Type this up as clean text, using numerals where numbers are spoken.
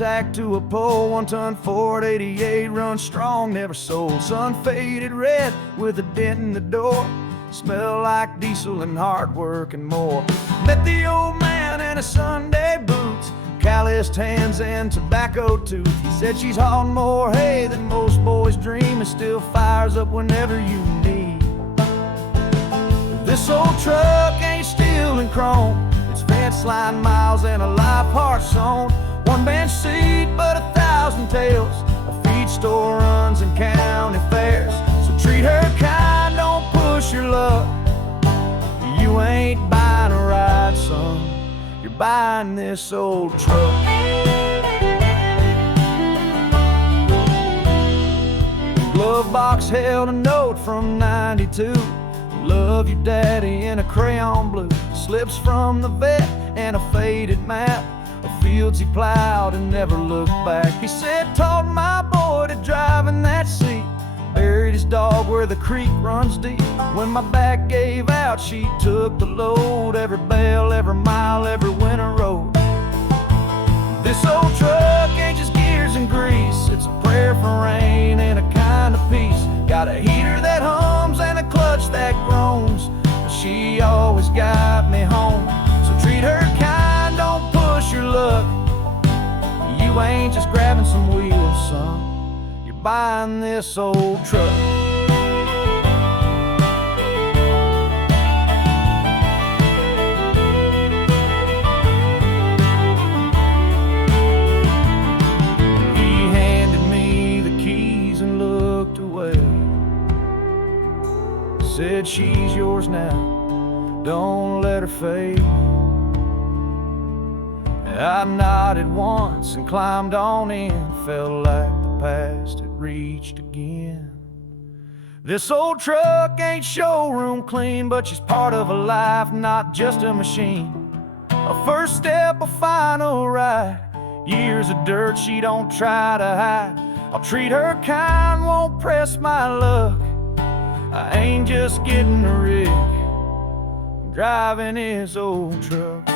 tacked to a pole. 1-ton Ford 88 runs strong, never sold. Sun faded red with a dent in the door. Smell like diesel and hard work and more. Met the old man in his Sunday boots, calloused hands and tobacco tooth. He said she's hauling more hay than most boys dream, and still fires up whenever you need. This old truck ain't steel and chrome, it's fence line miles and a live heart song. One bench seat but 1,000 tails, a feed store runs and county fairs. So treat her kind, don't push your luck. You ain't buying a ride, son, you're buying this old truck. The glove box held a note from '92. Love your daddy in a crayon blue. Slips from the vet and a faded map of fields he plowed and never looked back. He said, taught my boy to drive in that seat. Buried his dog where the creek runs deep. When my back gave out, she took the load. Every bale, every mile, every winter road. This old truck ain't just gears and grease, it's a prayer for rain and a kind of peace. Got a heater that hums and a clutch that groans, but she always got me home. So treat her kind, don't push your luck. You ain't just grabbing some wheels, son, you're buying this old truck. Said she's yours now, don't let her fade. I nodded once and climbed on in. Felt like the past had reached again. This old truck ain't showroom clean, but she's part of a life, not just a machine. A first step, a final ride. Years of dirt she don't try to hide. I'll treat her kind, won't press my luck. I ain't just getting a rig, I'm driving his old truck.